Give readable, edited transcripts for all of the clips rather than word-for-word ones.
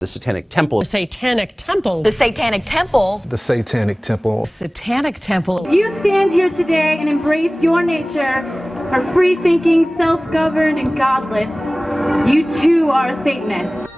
The Satanic Temple. The Satanic Temple. The Satanic Temple. The Satanic Temple. Satanic Temple. If you stand here today and embrace your nature, are free-thinking, self-governed, and godless, you too are a Satanist.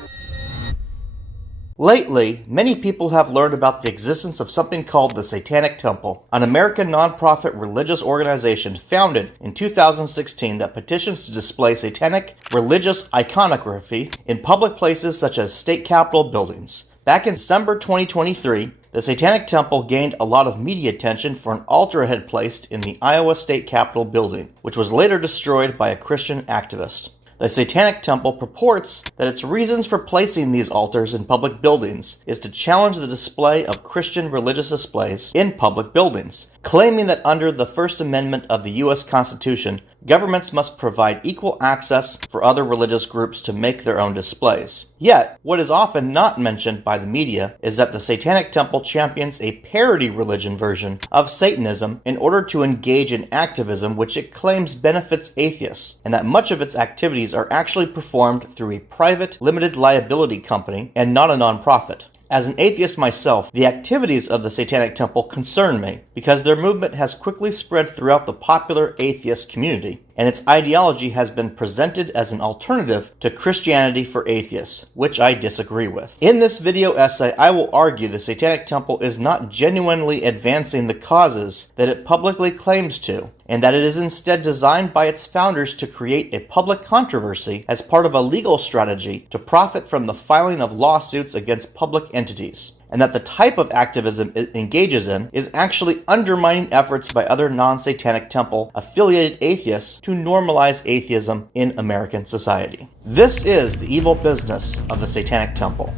Lately, many people have learned about the existence of something called the Satanic Temple, an American nonprofit religious organization founded in 2016 that petitions to display satanic religious iconography in public places such as state capitol buildings. Back in December 2023, the Satanic Temple gained a lot of media attention for an altar it had placed in the Iowa State Capitol building, which was later destroyed by a Christian activist. The Satanic Temple purports that its reasons for placing these altars in public buildings is to challenge the display of Christian religious displays in public buildings, claiming that under the First Amendment of the U.S. Constitution, governments must provide equal access for other religious groups to make their own displays. Yet, what is often not mentioned by the media is that the Satanic Temple champions a parody religion version of Satanism in order to engage in activism which it claims benefits atheists, and that much of its activities are actually performed through a private, limited liability company and not a nonprofit. As an atheist myself, the activities of the Satanic Temple concern me because their movement has quickly spread throughout the popular atheist community, and its ideology has been presented as an alternative to Christianity for atheists, which I disagree with. In this video essay, I will argue the Satanic Temple is not genuinely advancing the causes that it publicly claims to, and that it is instead designed by its founders to create a public controversy as part of a legal strategy to profit from the filing of lawsuits against public entities, and that the type of activism it engages in is actually undermining efforts by other non-Satanic Temple affiliated atheists to normalize atheism in American society. This is the evil business of the Satanic Temple.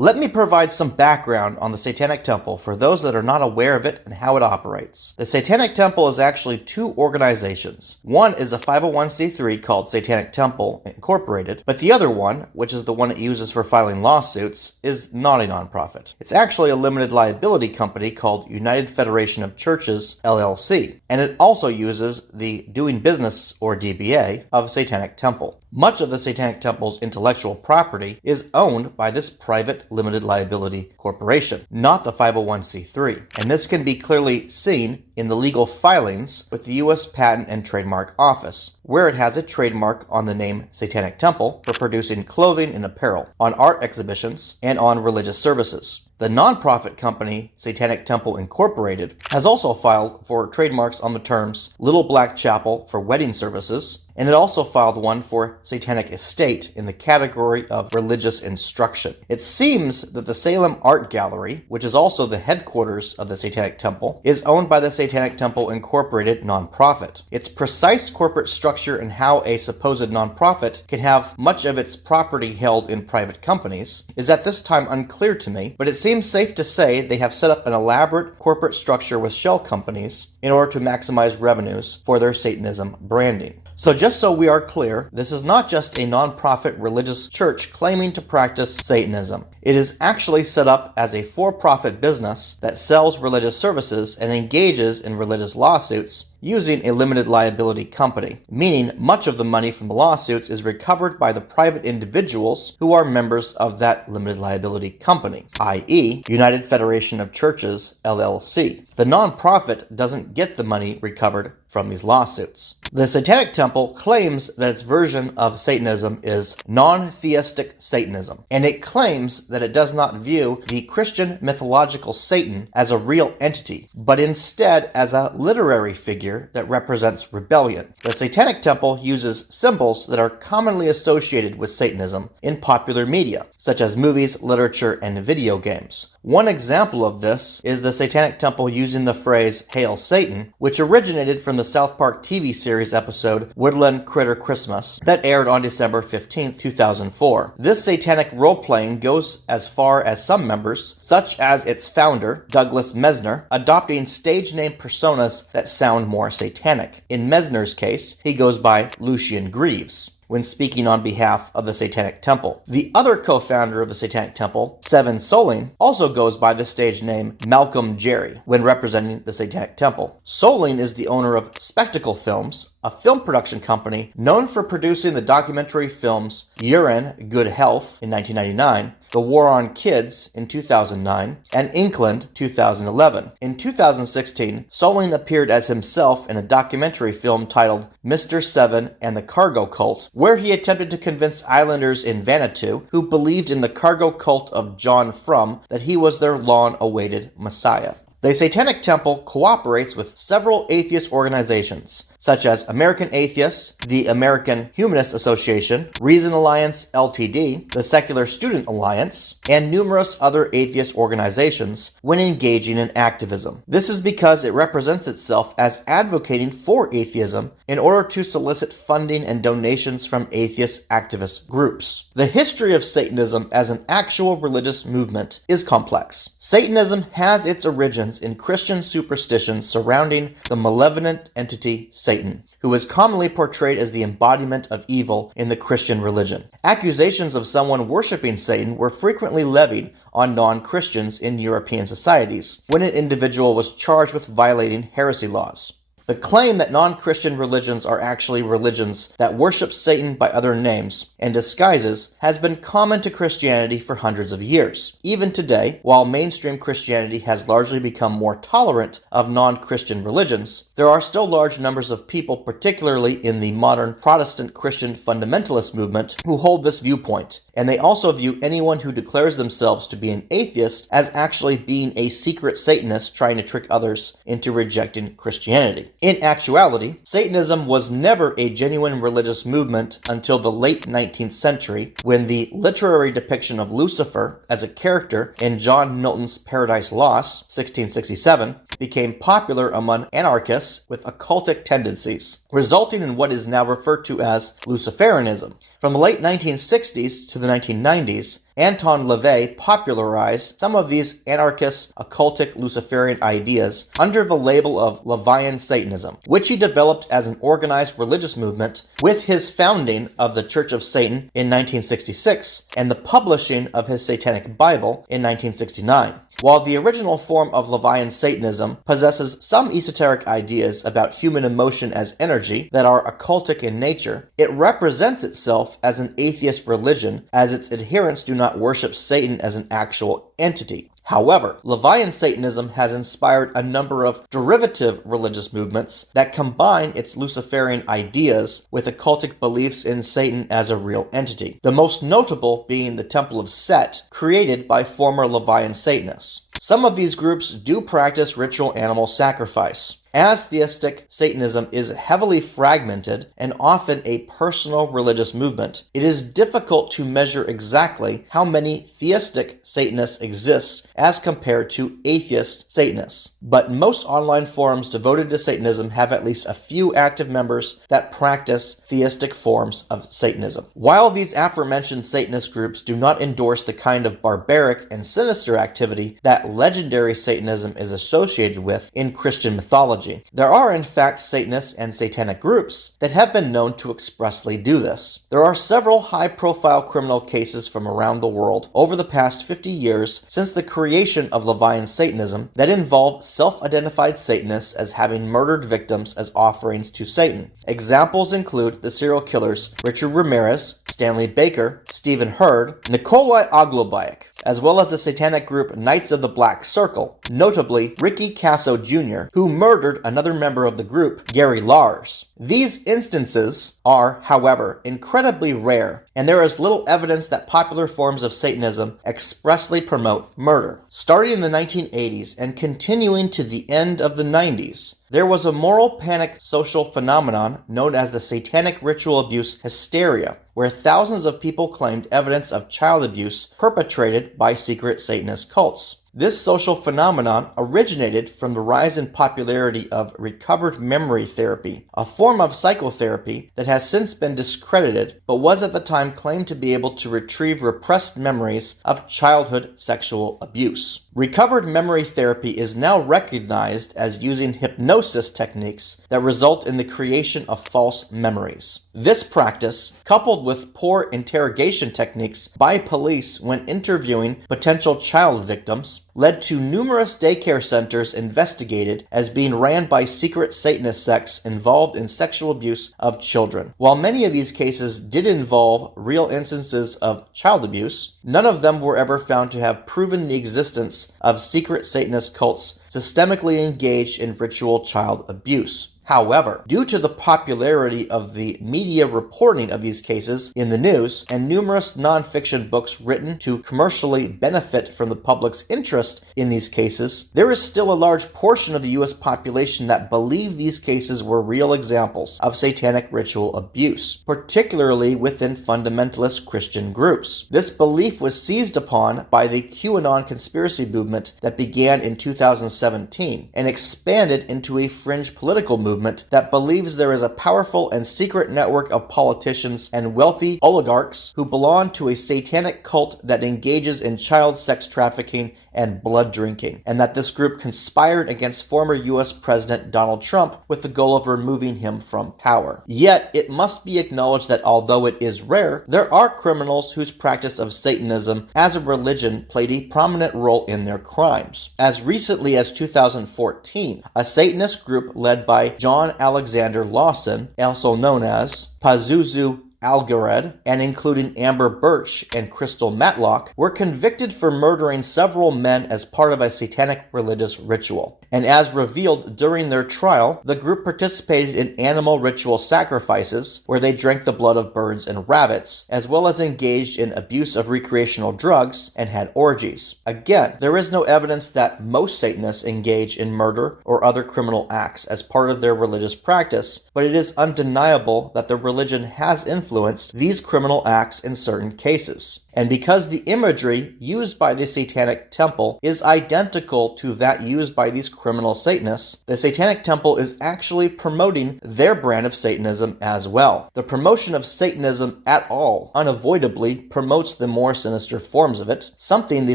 Let me provide some background on the Satanic Temple for those that are not aware of it and how it operates. The Satanic Temple is actually two organizations. One is a 501c3 called Satanic Temple Incorporated, but the other one, which is the one it uses for filing lawsuits, is not a nonprofit. It's actually a limited liability company called United Federation of Churches, LLC, and it also uses the doing business, or DBA, of Satanic Temple. Much of the Satanic Temple's intellectual property is owned by this private limited liability corporation, not the 501c3. And this can be clearly seen in the legal filings with the U.S. Patent and Trademark Office, where it has a trademark on the name Satanic Temple for producing clothing and apparel, on art exhibitions, and on religious services. The nonprofit company, Satanic Temple Incorporated, has also filed for trademarks on the terms Little Black Chapel for wedding services, and it also filed one for Satanic Estate in the category of religious instruction. It seems that the Salem Art Gallery, which is also the headquarters of the Satanic Temple, is owned by the Satanic Temple Incorporated nonprofit. Its precise corporate structure and how a supposed nonprofit can have much of its property held in private companies is at this time unclear to me, but it seems safe to say they have set up an elaborate corporate structure with shell companies in order to maximize revenues for their Satanism branding. So just so we are clear, this is not just a non-profit religious church claiming to practice Satanism. It is actually set up as a for-profit business that sells religious services and engages in religious lawsuits using a limited liability company, meaning much of the money from the lawsuits is recovered by the private individuals who are members of that limited liability company, i.e., United Federation of Churches, LLC. The nonprofit doesn't get the money recovered from these lawsuits. The Satanic Temple claims that its version of Satanism is non-theistic Satanism, and it claims that it does not view the Christian mythological Satan as a real entity, but instead as a literary figure that represents rebellion. The Satanic Temple uses symbols that are commonly associated with Satanism in popular media, such as movies, literature, and video games. One example of this is the Satanic Temple using the phrase "Hail Satan," which originated from the South Park TV series episode Woodland Critter Christmas that aired on December 15, 2004. This satanic role-playing goes as far as some members, such as its founder, Douglas Mesner, adopting stage name personas that sound more satanic. In Mesner's case, he goes by Lucian Greaves when speaking on behalf of the Satanic Temple. The other co-founder of the Satanic Temple, Seven Soling, also goes by the stage name Malcolm Jerry when representing the Satanic Temple. Soling is the owner of Spectacle Films, a film production company known for producing the documentary films Urine, Good Health in 1999 The War on Kids in 2009, and Inkland 2011. In 2016, Soling appeared as himself in a documentary film titled Mr. Seven and the Cargo Cult, where he attempted to convince islanders in Vanuatu who believed in the cargo cult of John Frum that he was their long-awaited messiah. The Satanic Temple cooperates with several atheist organizations, such as American Atheists, the American Humanist Association, Reason Alliance Ltd., the Secular Student Alliance, and numerous other atheist organizations when engaging in activism. This is because it represents itself as advocating for atheism in order to solicit funding and donations from atheist activist groups. The history of Satanism as an actual religious movement is complex. Satanism has its origins in Christian superstitions surrounding the malevolent entity Satan, who is commonly portrayed as the embodiment of evil in the Christian religion. Accusations of someone worshiping Satan were frequently levied on non-Christians in European societies when an individual was charged with violating heresy laws. The claim that non-Christian religions are actually religions that worship Satan by other names and disguises has been common to Christianity for hundreds of years. Even today, while mainstream Christianity has largely become more tolerant of non-Christian religions, there are still large numbers of people, particularly in the modern Protestant Christian fundamentalist movement, who hold this viewpoint, and they also view anyone who declares themselves to be an atheist as actually being a secret Satanist trying to trick others into rejecting Christianity. In actuality, Satanism was never a genuine religious movement until the late 19th century, when the literary depiction of Lucifer as a character in John Milton's Paradise Lost, 1667, became popular among anarchists with occultic tendencies, resulting in what is now referred to as Luciferianism. From the late 1960s to the 1990s, Anton LaVeyan popularized some of these anarchist, occultic Luciferian ideas under the label of LaVeyan Satanism, which he developed as an organized religious movement with his founding of the Church of Satan in 1966 and the publishing of his Satanic Bible in 1969. While the original form of LaVeyan Satanism possesses some esoteric ideas about human emotion as energy that are occultic in nature, it represents itself as an atheist religion, as its adherents do not worship Satan as an actual entity. However, LaVeyan Satanism has inspired a number of derivative religious movements that combine its Luciferian ideas with occultic beliefs in Satan as a real entity, the most notable being the Temple of Set, created by former LaVeyan Satanists. Some of these groups do practice ritual animal sacrifice. As theistic Satanism is heavily fragmented and often a personal religious movement, it is difficult to measure exactly how many theistic Satanists exist as compared to atheist Satanists. But most online forums devoted to Satanism have at least a few active members that practice theistic forms of Satanism. While these aforementioned Satanist groups do not endorse the kind of barbaric and sinister activity that legendary Satanism is associated with in Christian mythology, there are in fact Satanists and satanic groups that have been known to expressly do this. There are several high-profile criminal cases from around the world over the past 50 years since the creation of LaVeyan Satanism that involve self-identified Satanists as having murdered victims as offerings to Satan. Examples include the serial killers Richard Ramirez, Stanley Baker, Stephen Hurd, Nikolai Oglobayak, as well as the satanic group Knights of the Black Circle, notably Ricky Casso Jr., who murdered another member of the group, Gary Lars. These instances are, however, incredibly rare, and there is little evidence that popular forms of Satanism expressly promote murder. Starting in the 1980s and continuing to the end of the 90s, there was a moral panic social phenomenon known as the satanic ritual abuse hysteria, where thousands of people claimed evidence of child abuse perpetrated by secret Satanist cults. This social phenomenon originated from the rise in popularity of recovered memory therapy, a form of psychotherapy that has since been discredited, but was at the time claimed to be able to retrieve repressed memories of childhood sexual abuse. Recovered memory therapy is now recognized as using hypnosis techniques that result in the creation of false memories. This practice, coupled with poor interrogation techniques by police when interviewing potential child victims, led to numerous daycare centers investigated as being ran by secret Satanist sects involved in sexual abuse of children. While many of these cases did involve real instances of child abuse, none of them were ever found to have proven the existence of secret Satanist cults systemically engaged in ritual child abuse. However, due to the popularity of the media reporting of these cases in the news and numerous nonfiction books written to commercially benefit from the public's interest in these cases, there is still a large portion of the U.S. population that believe these cases were real examples of satanic ritual abuse, particularly within fundamentalist Christian groups. This belief was seized upon by the QAnon conspiracy movement that began in 2017 and expanded into a fringe political movement that believes there is a powerful and secret network of politicians and wealthy oligarchs who belong to a satanic cult that engages in child sex trafficking and blood drinking, and that this group conspired against former U.S. President Donald Trump with the goal of removing him from power. Yet, it must be acknowledged that although it is rare, there are criminals whose practice of Satanism as a religion played a prominent role in their crimes. As recently as 2014, a Satanist group led by John Alexander Lawson, also known as Pazuzu Algared, and including Amber Birch and Crystal Matlock, were convicted for murdering several men as part of a satanic religious ritual. And as revealed during their trial, the group participated in animal ritual sacrifices where they drank the blood of birds and rabbits, as well as engaged in abuse of recreational drugs and had orgies. Again, there is no evidence that most Satanists engage in murder or other criminal acts as part of their religious practice, but it is undeniable that the religion has influenced these criminal acts in certain cases. And because the imagery used by the Satanic Temple is identical to that used by these criminal Satanists, the Satanic Temple is actually promoting their brand of Satanism as well. The promotion of Satanism at all unavoidably promotes the more sinister forms of it, something the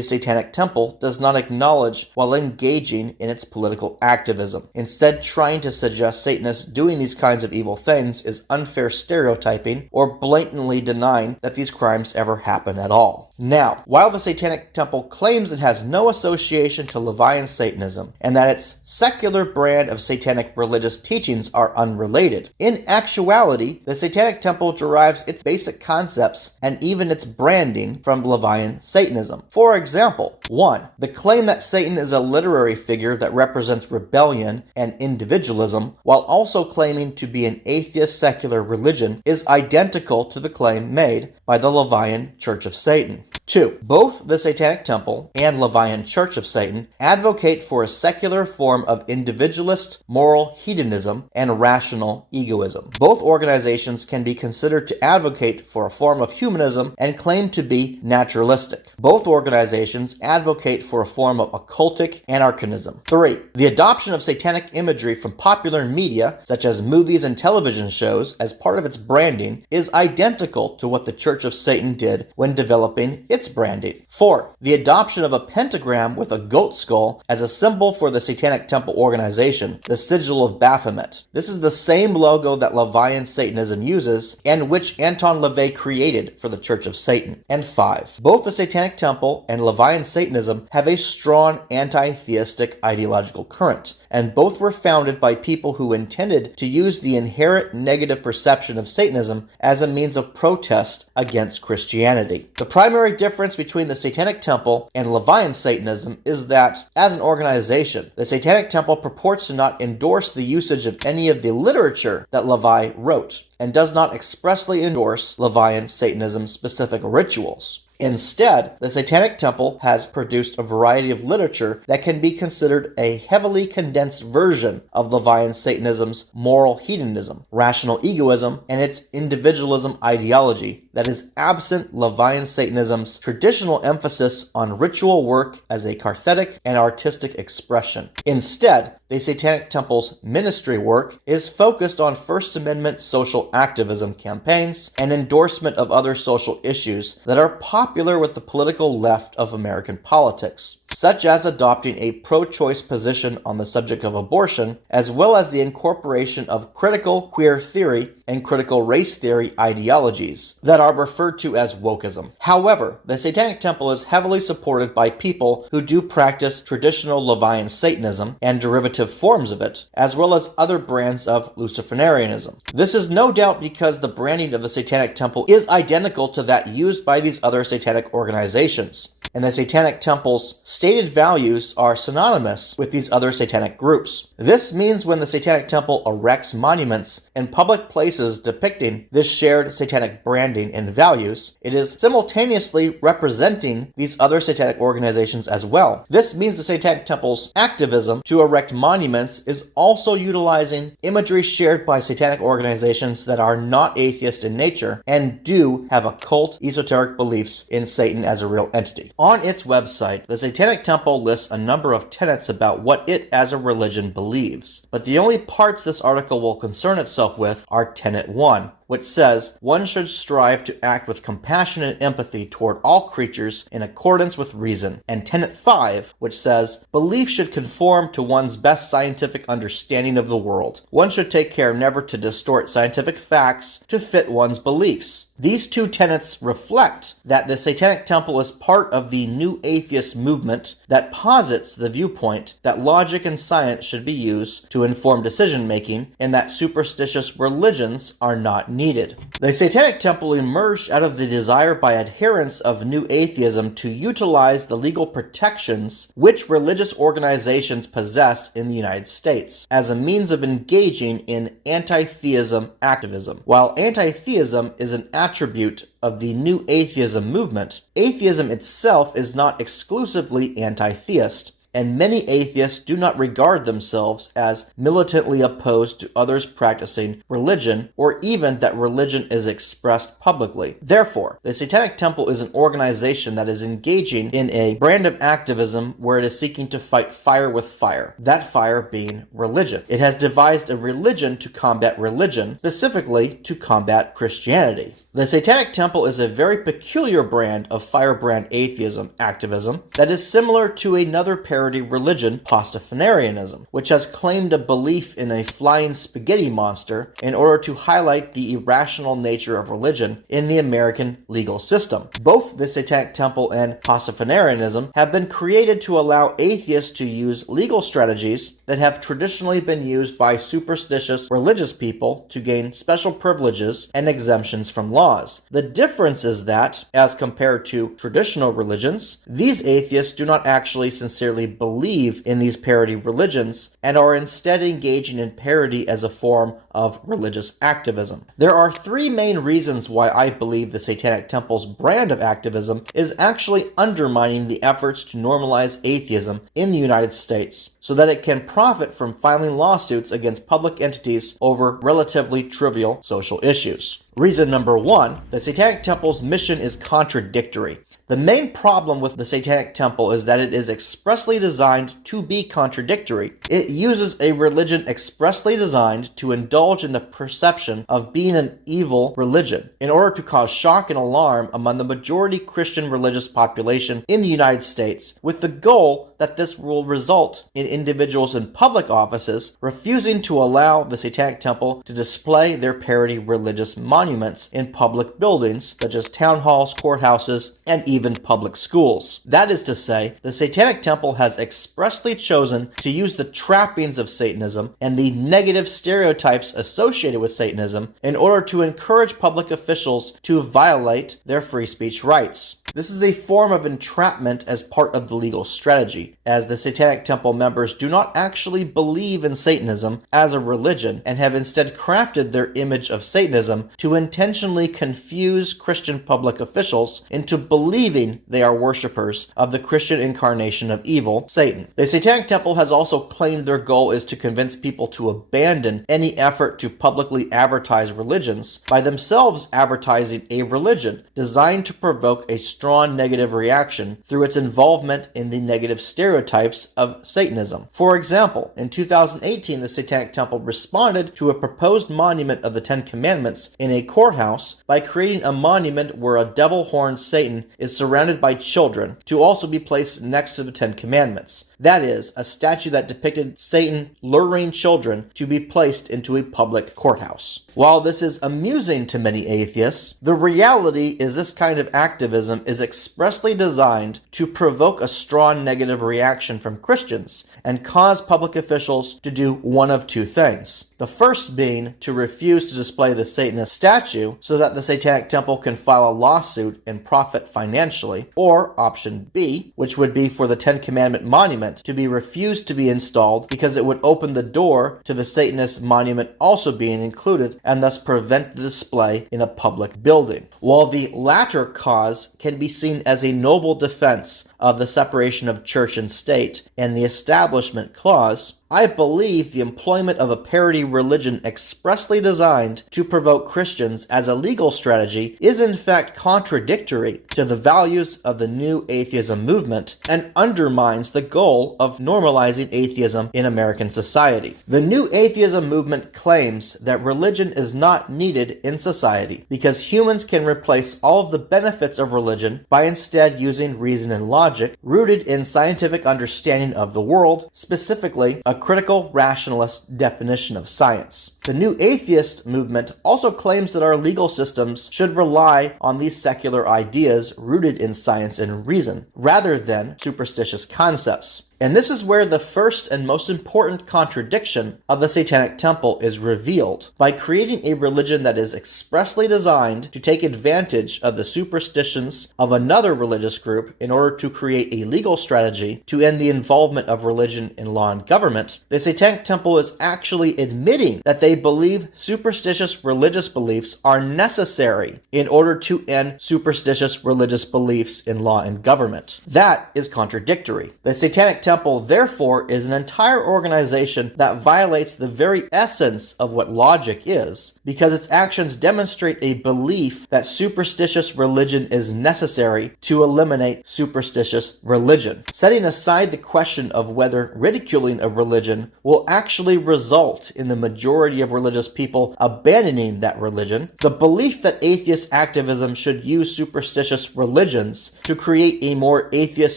Satanic Temple does not acknowledge while engaging in its political activism. Instead, trying to suggest Satanists doing these kinds of evil things is unfair stereotyping or blatantly denying that these crimes ever happen at all. Now, while the Satanic Temple claims it has no association to LaVeyan Satanism and that its secular brand of satanic religious teachings are unrelated, in actuality, the Satanic Temple derives its basic concepts and even its branding from LaVeyan Satanism. For example, 1. The claim that Satan is a literary figure that represents rebellion and individualism, while also claiming to be an atheist secular religion, is identical to the claim made by the LaVeyan Church of Satan. 2. Both the Satanic Temple and LaVeyan Church of Satan advocate for a secular form of individualist moral hedonism and rational egoism. Both organizations can be considered to advocate for a form of humanism and claim to be naturalistic. Both organizations advocate for a form of occultic anarchism. 3. The adoption of satanic imagery from popular media, such as movies and television shows, as part of its branding is identical to what the Church of Satan did when developing its branding. 4. The adoption of a pentagram with a goat skull as a symbol for the Satanic Temple organization, the sigil of Baphomet. This is the same logo that LaVeyan Satanism uses and which Anton LaVey created for the Church of Satan. And 5. Both the Satanic Temple and LaVeyan Satanism have a strong anti-theistic ideological current, and both were founded by people who intended to use the inherent negative perception of Satanism as a means of protest against Christianity. The primary difference between the Satanic Temple and LaVeyan Satanism is that, as an organization, the Satanic Temple purports to not endorse the usage of any of the literature that LaVey wrote, and does not expressly endorse LaVeyan Satanism's specific rituals. Instead, the Satanic Temple has produced a variety of literature that can be considered a heavily condensed version of LaVeyan Satanism's moral hedonism, rational egoism, and its individualism ideology that is absent LaVeyan Satanism's traditional emphasis on ritual work as a cathartic and artistic expression. Instead, the Satanic Temple's ministry work is focused on First Amendment social activism campaigns and endorsement of other social issues that are popular with the political left of American politics. such as adopting a pro-choice position on the subject of abortion, as well as the incorporation of critical queer theory and critical race theory ideologies that are referred to as wokeism. However, the Satanic Temple is heavily supported by people who do practice traditional LaVeyan Satanism and derivative forms of it, as well as other brands of Luciferianism. This is no doubt because the branding of the Satanic Temple is identical to that used by these other satanic organizations, and the Satanic Temple's stated values are synonymous with these other satanic groups. This means when the Satanic Temple erects monuments in public places depicting this shared satanic branding and values, it is simultaneously representing these other satanic organizations as well. This means the Satanic Temple's activism to erect monuments is also utilizing imagery shared by satanic organizations that are not atheist in nature and do have occult, esoteric beliefs in Satan as a real entity. On its website, the Satanic Temple lists a number of tenets about what it as a religion believes, but the only parts this article will concern itself with are Tenet 1, which says one should strive to act with compassion and empathy toward all creatures in accordance with reason, and Tenet 5, which says belief should conform to one's best scientific understanding of the world. One should take care never to distort scientific facts to fit one's beliefs. These two tenets reflect that the Satanic Temple is part of the New Atheist movement that posits the viewpoint that logic and science should be used to inform decision-making and that superstitious religions are not needed. The Satanic Temple emerged out of the desire by adherents of New Atheism to utilize the legal protections which religious organizations possess in the United States as a means of engaging in anti-theism activism. While anti-theism is an attribute of the New Atheism movement, atheism itself is not exclusively anti-theist, and many atheists do not regard themselves as militantly opposed to others practicing religion, or even that religion is expressed publicly. Therefore, the Satanic Temple is an organization that is engaging in a brand of activism where it is seeking to fight fire with fire, that fire being religion. It has devised a religion to combat religion, specifically to combat Christianity. The Satanic Temple is a very peculiar brand of firebrand atheism activism that is similar to another parody religion, Pastafarianism, which has claimed a belief in a flying spaghetti monster in order to highlight the irrational nature of religion in the American legal system. Both the Satanic Temple and Pastafarianism have been created to allow atheists to use legal strategies that have traditionally been used by superstitious religious people to gain special privileges and exemptions from laws. The difference is that, as compared to traditional religions, these atheists do not actually sincerely believe in these parody religions and are instead engaging in parody as a form of religious activism. There are three main reasons why I believe the Satanic Temple's brand of activism is actually undermining the efforts to normalize atheism in the United States, so that it can profit from filing lawsuits against public entities over relatively trivial social issues. Reason number one, the Satanic Temple's mission is contradictory. The main problem with the Satanic Temple is that it is expressly designed to be contradictory. It uses a religion expressly designed to indulge in the perception of being an evil religion in order to cause shock and alarm among the majority Christian religious population in the United States, with the goal that this will result in individuals in public offices refusing to allow the Satanic Temple to display their parody religious monuments in public buildings such as town halls, courthouses, and even public schools. That is to say, the Satanic Temple has expressly chosen to use the trappings of Satanism and the negative stereotypes associated with Satanism in order to encourage public officials to violate their free speech rights. This is a form of entrapment as part of the legal strategy, as the Satanic Temple members do not actually believe in Satanism as a religion and have instead crafted their image of Satanism to intentionally confuse Christian public officials into believing they are worshippers of the Christian incarnation of evil, Satan. The Satanic Temple has also claimed their goal is to convince people to abandon any effort to publicly advertise religions by themselves advertising a religion designed to provoke a strong strong negative reaction through its involvement in the negative stereotypes of Satanism. For example, in 2018, the Satanic Temple responded to a proposed monument of the Ten Commandments in a courthouse by creating a monument where a devil-horned Satan is surrounded by children to also be placed next to the Ten Commandments. That is, a statue that depicted Satan luring children to be placed into a public courthouse. While this is amusing to many atheists, the reality is this kind of activism is expressly designed to provoke a strong negative reaction from Christians and cause public officials to do one of two things. The first being to refuse to display the Satanist statue so that the Satanic Temple can file a lawsuit and profit financially, or option B, which would be for the Ten Commandment monument to be refused to be installed because it would open the door to the Satanist monument also being included and thus prevent the display in a public building. While the latter cause can be seen as a noble defense of the separation of church and state and the Establishment Clause, I believe the employment of a parody religion expressly designed to provoke Christians as a legal strategy is in fact contradictory to the values of the new atheism movement and undermines the goal of normalizing atheism in American society. The new atheism movement claims that religion is not needed in society because humans can replace all of the benefits of religion by instead using reason and logic rooted in scientific understanding of the world, specifically a critical rationalist definition of science. The new atheist movement also claims that our legal systems should rely on these secular ideas rooted in science and reason, rather than superstitious concepts. And this is where the first and most important contradiction of the Satanic Temple is revealed. By creating a religion that is expressly designed to take advantage of the superstitions of another religious group in order to create a legal strategy to end the involvement of religion in law and government, the Satanic Temple is actually admitting that they believe superstitious religious beliefs are necessary in order to end superstitious religious beliefs in law and government. That is contradictory. The Satanic Temple, therefore, is an entire organization that violates the very essence of what logic is, because its actions demonstrate a belief that superstitious religion is necessary to eliminate superstitious religion. Setting aside the question of whether ridiculing a religion will actually result in the majority of religious people abandoning that religion, the belief that atheist activism should use superstitious religions to create a more atheist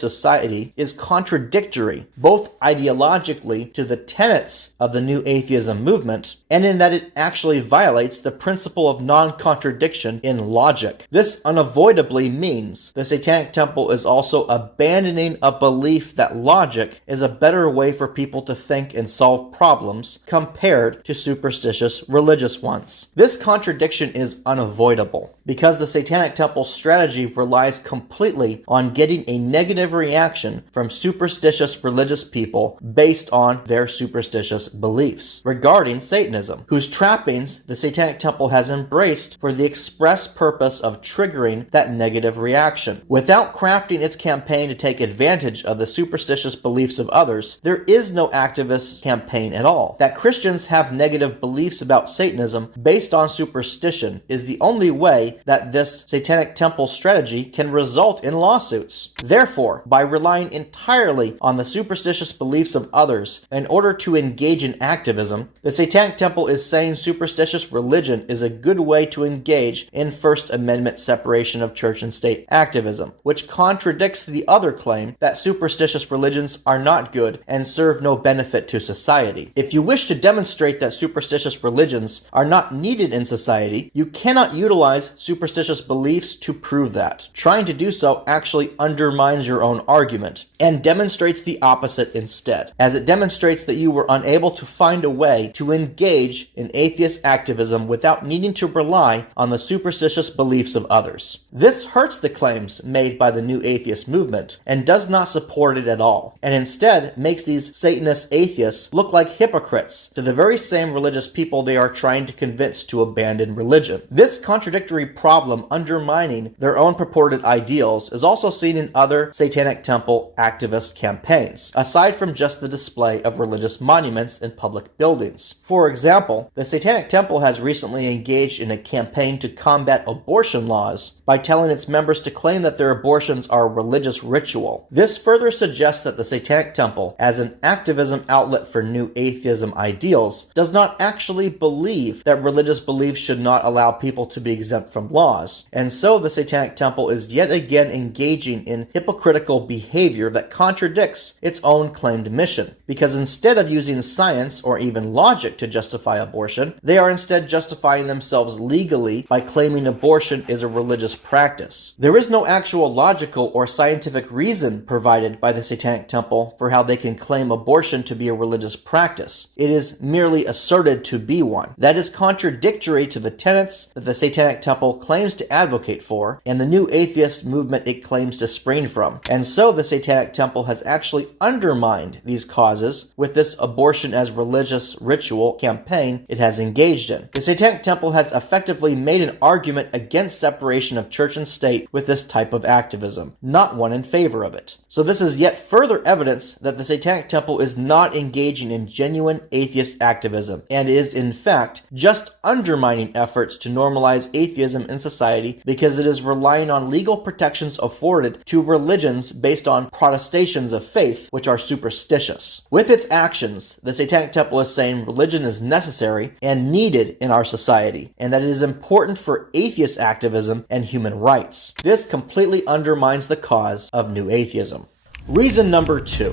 society is contradictory, both ideologically to the tenets of the new atheism movement, and in that it actually violates the principle of non-contradiction in logic. This unavoidably means the Satanic Temple is also abandoning a belief that logic is a better way for people to think and solve problems compared to superstitious religious ones. This contradiction is unavoidable because the Satanic Temple's strategy relies completely on getting a negative reaction from superstitious religious people based on their superstitious beliefs regarding Satanism, whose trappings the Satanic Temple has embraced for the express purpose of triggering that negative reaction. Without crafting its campaign to take advantage of the superstitious beliefs of others, there is no activist campaign at all. That Christians have negative beliefs about Satanism based on superstition is the only way that this Satanic Temple strategy can result in lawsuits. Therefore, by relying entirely on the superstitious beliefs of others in order to engage in activism, the Satanic Temple is saying superstitious religion is a good way to engage in First Amendment separation of church and state activism, which contradicts the other claim that superstitious religions are not good and serve no benefit to society. If you wish to demonstrate that superstitious religions are not needed in society, you cannot utilize superstitious beliefs to prove that. Trying to do so actually undermines your own argument and demonstrates the opposite instead, as it demonstrates that you were unable to find a way to engage in atheist activism without needing to rely on the superstitious beliefs of others. This hurts the claims made by the new atheist movement and does not support it at all, and instead makes these Satanist atheists look like hypocrites to the very same religious people they are trying to convince to abandon religion. This contradictory problem undermining their own purported ideals is also seen in other Satanic Temple activist campaigns. campaigns, aside from just the display of religious monuments in public buildings. For example, the Satanic Temple has recently engaged in a campaign to combat abortion laws by telling its members to claim that their abortions are a religious ritual. This further suggests that the Satanic Temple, as an activism outlet for new atheism ideals, does not actually believe that religious beliefs should not allow people to be exempt from laws, and so the Satanic Temple is yet again engaging in hypocritical behavior that contradicts its own claimed mission, because instead of using science or even logic to justify abortion, they are instead justifying themselves legally by claiming abortion is a religious practice. There is no actual logical or scientific reason provided by the Satanic Temple for how they can claim abortion to be a religious practice. It is merely asserted to be one. That is contradictory to the tenets that the Satanic Temple claims to advocate for and the new atheist movement it claims to spring from. And so the Satanic Temple has actually undermined these causes with this abortion as religious ritual campaign it has engaged in. The Satanic Temple has effectively made an argument against separation of church and state with this type of activism, not one in favor of it. So this is yet further evidence that the Satanic Temple is not engaging in genuine atheist activism and is in fact just undermining efforts to normalize atheism in society because it is relying on legal protections afforded to religions based on protestations of faith which are superstitious. With its actions, the Satanic Temple is saying religion is necessary and needed in our society, and that it is important for atheist activism and human rights. This completely undermines the cause of new atheism. Reason number 2.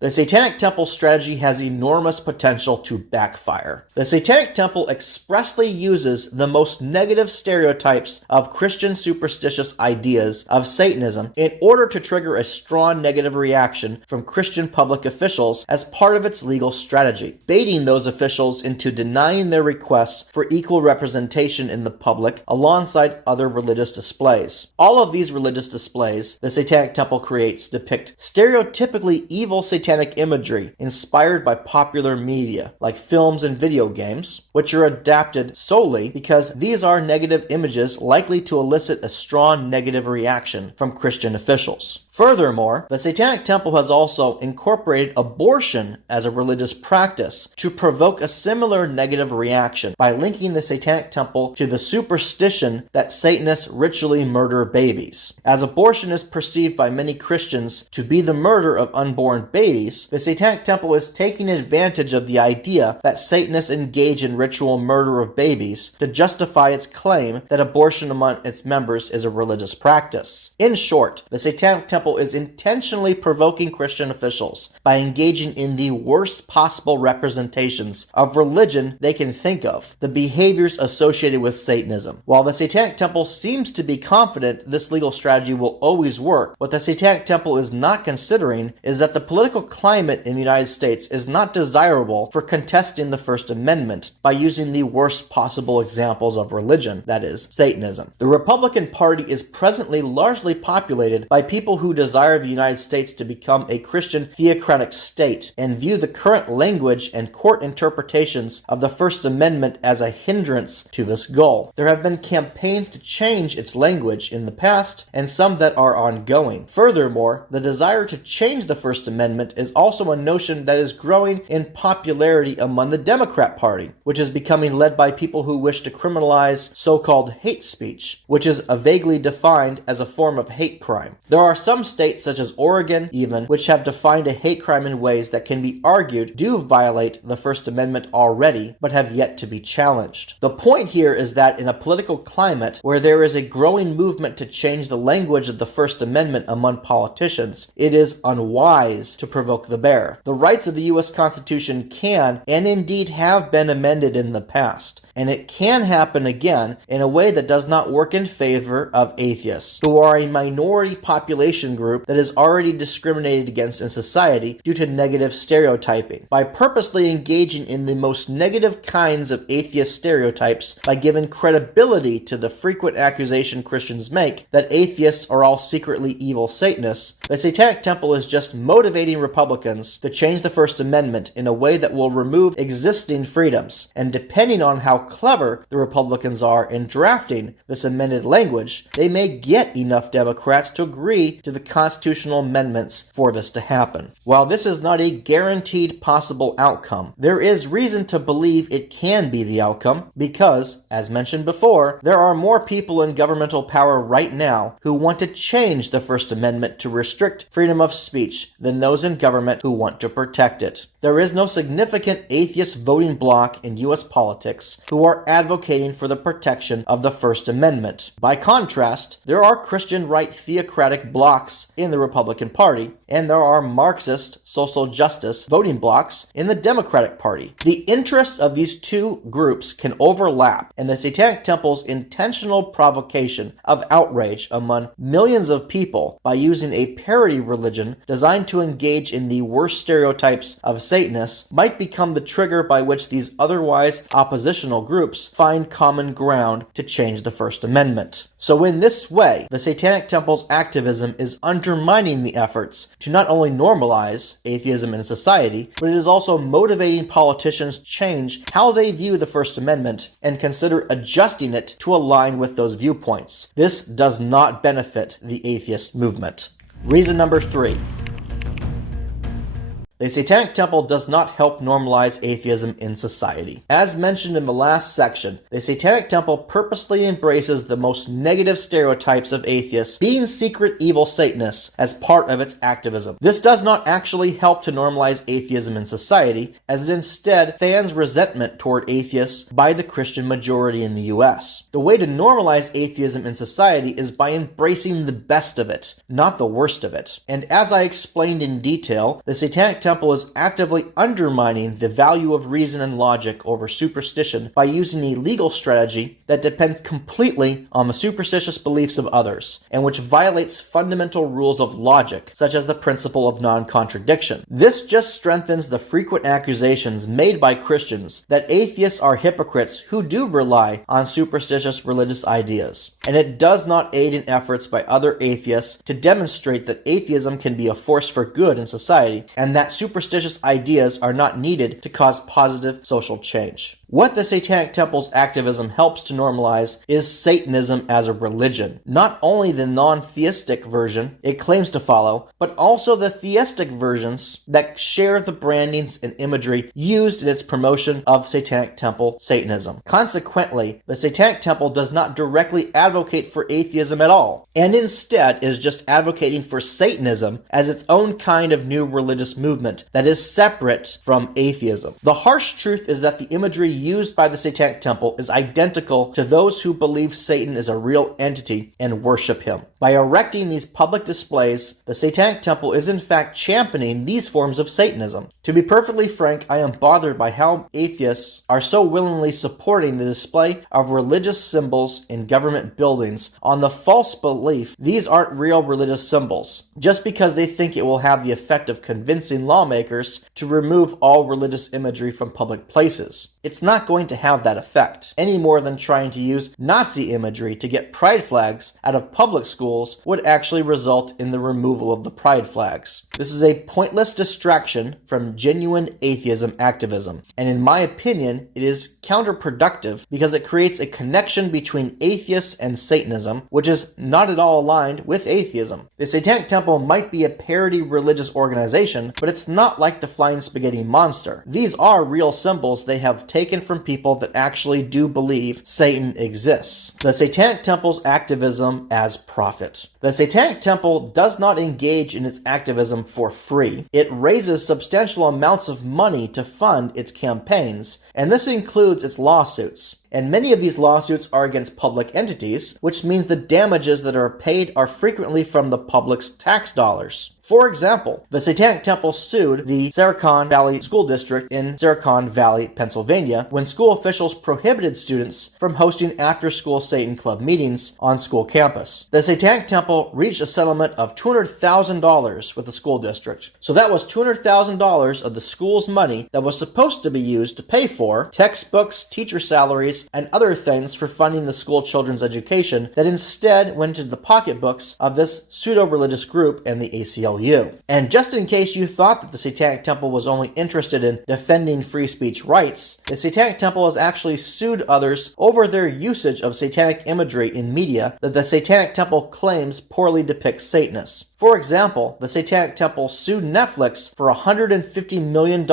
The Satanic Temple strategy has enormous potential to backfire. The Satanic Temple expressly uses the most negative stereotypes of Christian superstitious ideas of Satanism in order to trigger a strong negative reaction from Christian public officials as part of its legal strategy, baiting those officials into denying their requests for equal representation in the public alongside other religious displays. All of these religious displays the Satanic Temple creates depict stereotypically evil satanic imagery inspired by popular media, like films and video games, which are adapted solely because these are negative images likely to elicit a strong negative reaction from Christian officials. Furthermore, the Satanic Temple has also incorporated abortion as a religious practice to provoke a similar negative reaction by linking the Satanic Temple to the superstition that Satanists ritually murder babies. As abortion is perceived by many Christians to be the murder of unborn babies, the Satanic Temple is taking advantage of the idea that Satanists engage in ritual murder of babies to justify its claim that abortion among its members is a religious practice. In short, the Satanic Temple is intentionally provoking Christian officials by engaging in the worst possible representations of religion they can think of, the behaviors associated with Satanism. While the Satanic Temple seems to be confident this legal strategy will always work, what the Satanic Temple is not considering is that the political climate in the United States is not desirable for contesting the First Amendment by using the worst possible examples of religion, that is, Satanism. The Republican Party is presently largely populated by people who desire the United States to become a Christian theocratic state and view the current language and court interpretations of the First Amendment as a hindrance to this goal. There have been campaigns to change its language in the past and some that are ongoing. Furthermore, the desire to change the First Amendment is also a notion that is growing in popularity among the Democrat Party, which is becoming led by people who wish to criminalize so-called hate speech, which is vaguely defined as a form of hate crime. There are some states, such as Oregon even, which have defined a hate crime in ways that can be argued do violate the First Amendment already, but have yet to be challenged. The point here is that in a political climate where there is a growing movement to change the language of the First Amendment among politicians, it is unwise to provoke the bear. The rights of the U.S. Constitution can, and indeed have been amended in the past, and it can happen again in a way that does not work in favor of atheists, who are a minority population group that is already discriminated against in society due to negative stereotyping. By purposely engaging in the most negative kinds of atheist stereotypes, by giving credibility to the frequent accusation Christians make that atheists are all secretly evil Satanists, the Satanic Temple is just motivating Republicans to change the First Amendment in a way that will remove existing freedoms, and depending on how clever the Republicans are in drafting this amended language, they may get enough Democrats to agree to the constitutional amendments for this to happen. While this is not a guaranteed possible outcome, there is reason to believe it can be the outcome because, as mentioned before, there are more people in governmental power right now who want to change the First Amendment to restrict freedom of speech than those in government who want to protect it. There is no significant atheist voting bloc in U.S. politics who are advocating for the protection of the First Amendment. By contrast, there are Christian right theocratic blocs in the Republican Party, and there are Marxist social justice voting blocs in the Democratic Party. The interests of these two groups can overlap, and the Satanic Temple's intentional provocation of outrage among millions of people by using a parody religion designed to engage in the worst stereotypes of Satanists might become the trigger by which these otherwise oppositional groups find common ground to change the First Amendment. So in this way, the Satanic Temple's activism is undermining the efforts to not only normalize atheism in society, but it is also motivating politicians to change how they view the First Amendment and consider adjusting it to align with those viewpoints. This does not benefit the atheist movement. Reason number 3. The Satanic Temple does not help normalize atheism in society. As mentioned in the last section, the Satanic Temple purposely embraces the most negative stereotypes of atheists being secret evil Satanists as part of its activism. This does not actually help to normalize atheism in society, as it instead fans resentment toward atheists by the Christian majority in the U.S. The way to normalize atheism in society is by embracing the best of it, not the worst of it. And as I explained in detail, the Satanic Temple is actively undermining the value of reason and logic over superstition by using a legal strategy that depends completely on the superstitious beliefs of others, and which violates fundamental rules of logic, such as the principle of non-contradiction. This just strengthens the frequent accusations made by Christians that atheists are hypocrites who do rely on superstitious religious ideas, and it does not aid in efforts by other atheists to demonstrate that atheism can be a force for good in society, and that superstitious ideas are not needed to cause positive social change. What the Satanic Temple's activism helps to normalize is Satanism as a religion. Not only the non-theistic version it claims to follow, but also the theistic versions that share the brandings and imagery used in its promotion of Satanic Temple Satanism. Consequently, the Satanic Temple does not directly advocate for atheism at all, and instead is just advocating for Satanism as its own kind of new religious movement that is separate from atheism. The harsh truth is that the imagery used by the Satanic Temple is identical to those who believe Satan is a real entity and worship him. By erecting these public displays, the Satanic Temple is in fact championing these forms of Satanism. To be perfectly frank, I am bothered by how atheists are so willingly supporting the display of religious symbols in government buildings on the false belief these aren't real religious symbols, just because they think it will have the effect of convincing lawmakers to remove all religious imagery from public places. It's not going to have that effect, any more than trying to use Nazi imagery to get pride flags out of public schools would actually result in the removal of the pride flags. This is a pointless distraction from genuine atheism activism, and in my opinion, it is counterproductive because it creates a connection between atheists and Satanism, which is not at all aligned with atheism. The Satanic Temple might be a parody religious organization, but it's not like the Flying Spaghetti Monster. These are real symbols they have taken from people that actually do believe Satan exists. The Satanic Temple's activism as profit. The Satanic Temple does not engage in its activism for free. It raises substantial amounts of money to fund its campaigns, and this includes its lawsuits. And many of these lawsuits are against public entities, which means the damages that are paid are frequently from the public's tax dollars. For example, the Satanic Temple sued the Silicon Valley School District in Silicon Valley, Pennsylvania, when school officials prohibited students from hosting after-school Satan Club meetings on school campus. The Satanic Temple reached a settlement of $200,000 with the school district. So that was $200,000 of the school's money that was supposed to be used to pay for textbooks, teacher salaries, groceries, and other things for funding the school children's education that instead went into the pocketbooks of this pseudo-religious group and the ACLU. And just in case you thought that the Satanic Temple was only interested in defending free speech rights, the Satanic Temple has actually sued others over their usage of satanic imagery in media that the Satanic Temple claims poorly depicts Satanists. For example, the Satanic Temple sued Netflix for $150 million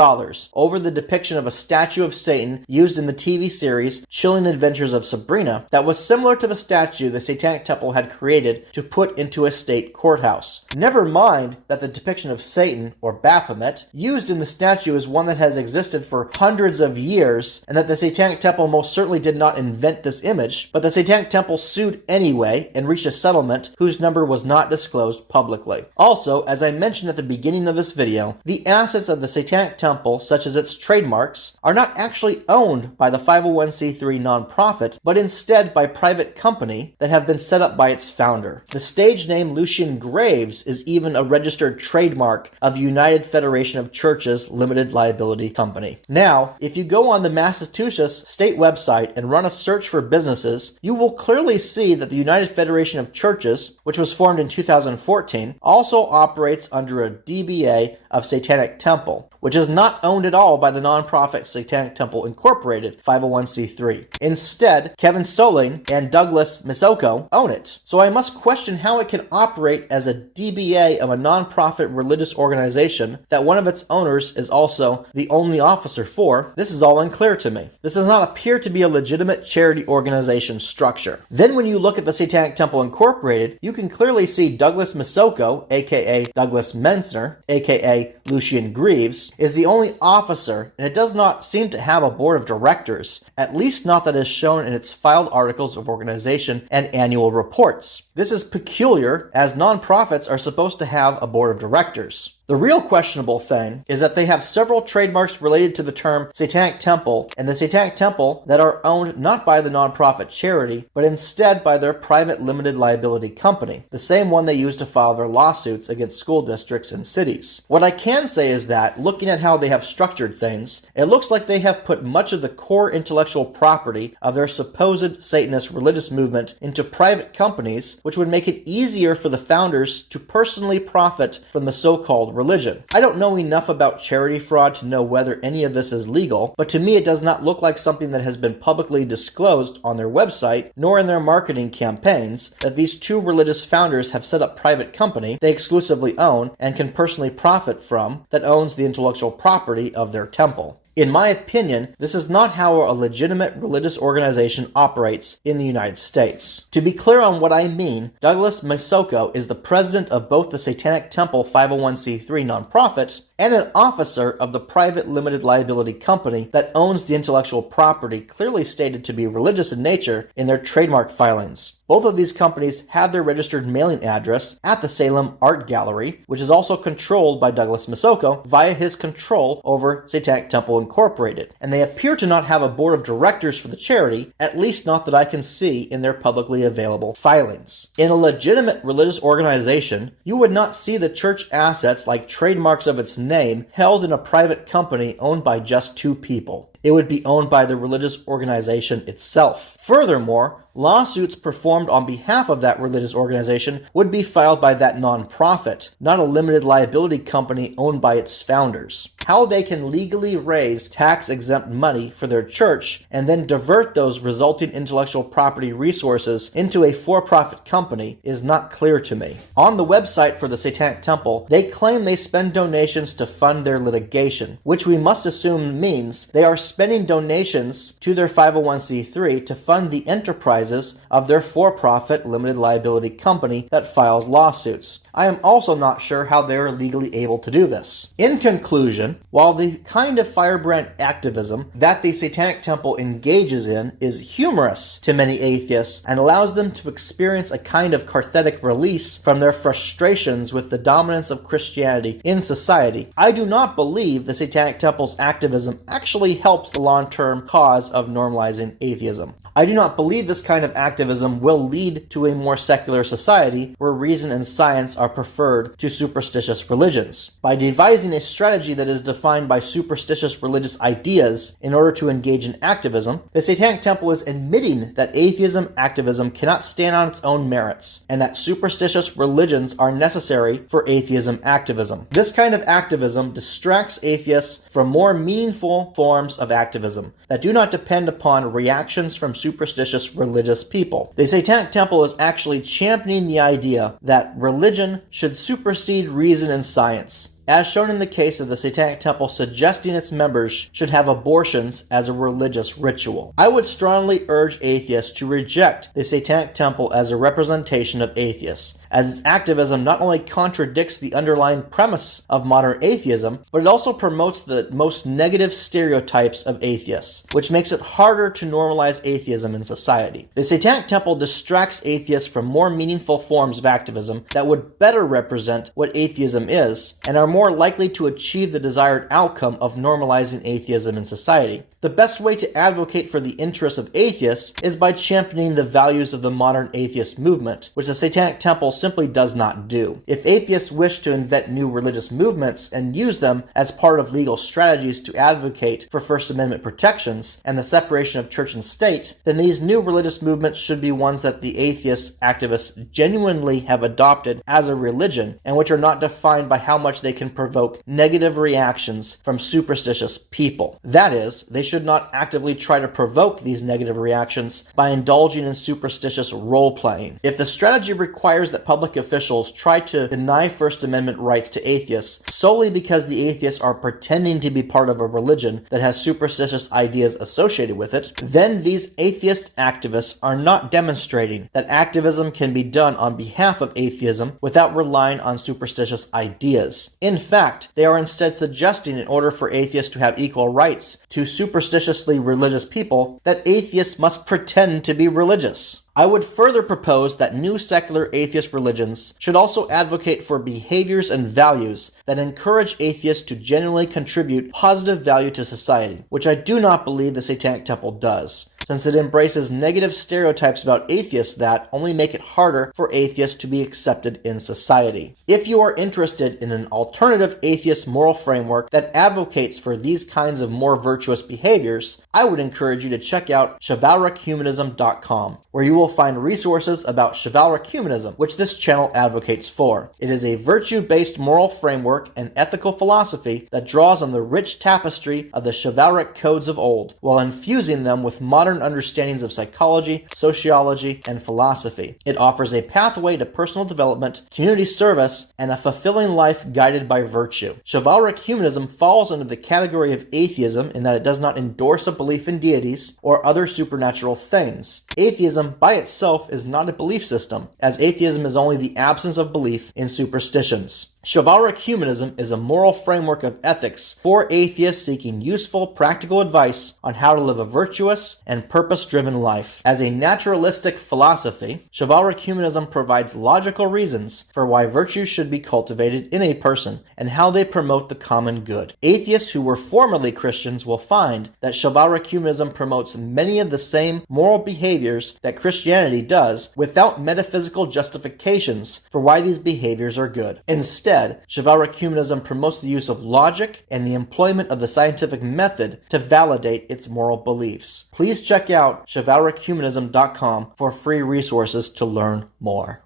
over the depiction of a statue of Satan used in the TV series Chilling Adventures of Sabrina that was similar to the statue the Satanic Temple had created to put into a state courthouse. Never mind that the depiction of Satan, or Baphomet, used in the statue is one that has existed for hundreds of years, and that the Satanic Temple most certainly did not invent this image, but the Satanic Temple sued anyway and reached a settlement whose number was not disclosed publicly. Also, as I mentioned at the beginning of this video, the assets of the Satanic Temple, such as its trademarks, are not actually owned by the 501c3 nonprofit, but instead by private company that have been set up by its founder. The stage name Lucian Graves is even a registered trademark of the United Federation of Churches Limited Liability Company. Now, if you go on the Massachusetts state website and run a search for businesses, you will clearly see that the United Federation of Churches, which was formed in 2014, also operates under a DBA of Satanic Temple, which is not owned at all by the nonprofit Satanic Temple Incorporated 501c3. Instead, Kevin Soling and Douglas Misoko own it. So I must question how it can operate as a DBA of a nonprofit religious organization that one of its owners is also the only officer for. This is all unclear to me. This does not appear to be a legitimate charity organization structure. Then when you look at the Satanic Temple Incorporated, you can clearly see Douglas Misoko, aka Douglas Mensner, aka Lucian Greaves, is the only officer, and it does not seem to have a board of directors, at least not that is shown in its filed articles of organization and annual reports. This is peculiar, as nonprofits are supposed to have a board of directors. The real questionable thing is that they have several trademarks related to the term Satanic Temple and the Satanic Temple that are owned not by the nonprofit charity, but instead by their private limited liability company, the same one they use to file their lawsuits against school districts and cities. What I can say is that, looking at how they have structured things, it looks like they have put much of the core intellectual property of their supposed Satanist religious movement into private companies, which would make it easier for the founders to personally profit from the so-called religion. I don't know enough about charity fraud to know whether any of this is legal, but to me it does not look like something that has been publicly disclosed on their website, nor in their marketing campaigns, that these two religious founders have set up private company they exclusively own and can personally profit from that owns the intellectual property of their temple. In my opinion, this is not how a legitimate religious organization operates in the United States. To be clear on what I mean, Douglas Misoko is the president of both the Satanic Temple 501c3 nonprofit and an officer of the private limited liability company that owns the intellectual property clearly stated to be religious in nature in their trademark filings. Both of these companies have their registered mailing address at the Salem Art Gallery, which is also controlled by Douglas Misoko via his control over Satanic Temple Incorporated, and they appear to not have a board of directors for the charity, at least not that I can see in their publicly available filings. In a legitimate religious organization, you would not see the church assets like trademarks of its name held in a private company owned by just two people. It would be owned by the religious organization itself. Furthermore, lawsuits performed on behalf of that religious organization would be filed by that nonprofit, not a limited liability company owned by its founders. How they can legally raise tax-exempt money for their church and then divert those resulting intellectual property resources into a for-profit company is not clear to me. On the website for the Satanic Temple, they claim they spend donations to fund their litigation, which we must assume means they are spending donations to their 501c3 to fund the enterprises of their for-profit limited liability company that files lawsuits. I am also not sure how they are legally able to do this. In conclusion, while the kind of firebrand activism that the Satanic Temple engages in is humorous to many atheists and allows them to experience a kind of cathartic release from their frustrations with the dominance of Christianity in society, I do not believe the Satanic Temple's activism actually helps the long-term cause of normalizing atheism. I do not believe this kind of activism will lead to a more secular society where reason and science are preferred to superstitious religions. By devising a strategy that is defined by superstitious religious ideas in order to engage in activism, the Satanic Temple is admitting that atheism activism cannot stand on its own merits, and that superstitious religions are necessary for atheism activism. This kind of activism distracts atheists from more meaningful forms of activism that do not depend upon reactions from superstitious religious people. The Satanic Temple is actually championing the idea that religion should supersede reason and science, as shown in the case of the Satanic Temple suggesting its members should have abortions as a religious ritual. I would strongly urge atheists to reject the Satanic Temple as a representation of atheists, as its activism not only contradicts the underlying premise of modern atheism, but it also promotes the most negative stereotypes of atheists, which makes it harder to normalize atheism in society. The Satanic Temple distracts atheists from more meaningful forms of activism that would better represent what atheism is, and are more likely to achieve the desired outcome of normalizing atheism in society. The best way to advocate for the interests of atheists is by championing the values of the modern atheist movement, which the Satanic Temple simply does not do. If atheists wish to invent new religious movements and use them as part of legal strategies to advocate for First Amendment protections and the separation of church and state, then these new religious movements should be ones that the atheist activists genuinely have adopted as a religion, and which are not defined by how much they can provoke negative reactions from superstitious people. That is, they should not actively try to provoke these negative reactions by indulging in superstitious role-playing. If the strategy requires that public officials try to deny First Amendment rights to atheists solely because the atheists are pretending to be part of a religion that has superstitious ideas associated with it, then these atheist activists are not demonstrating that activism can be done on behalf of atheism without relying on superstitious ideas. In fact, they are instead suggesting in order for atheists to have equal rights to superstitiously religious people, that atheists must pretend to be religious. I would further propose that new secular atheist religions should also advocate for behaviors and values that encourage atheists to genuinely contribute positive value to society, which I do not believe the Satanic Temple does, since it embraces negative stereotypes about atheists that only make it harder for atheists to be accepted in society. If you are interested in an alternative atheist moral framework that advocates for these kinds of more virtuous behaviors, I would encourage you to check out chivalrichumanism.com, where you will find resources about chivalric humanism, which this channel advocates for. It is a virtue-based moral framework and ethical philosophy that draws on the rich tapestry of the chivalric codes of old, while infusing them with modern understandings of psychology, sociology, and philosophy. It offers a pathway to personal development, community service, and a fulfilling life guided by virtue. Chivalric humanism falls under the category of atheism in that it does not endorse a belief in deities or other supernatural things. Atheism by itself is not a belief system, as atheism is only the absence of belief in superstitions. Chivalric humanism is a moral framework of ethics for atheists seeking useful, practical advice on how to live a virtuous and purpose-driven life. As a naturalistic philosophy, chivalric humanism provides logical reasons for why virtue should be cultivated in a person and how they promote the common good. Atheists who were formerly Christians will find that chivalric humanism promotes many of the same moral behaviors that Christianity does without metaphysical justifications for why these behaviors are good. Instead, chivalric humanism promotes the use of logic and the employment of the scientific method to validate its moral beliefs. Please check out chivalrichumanism.com for free resources to learn more.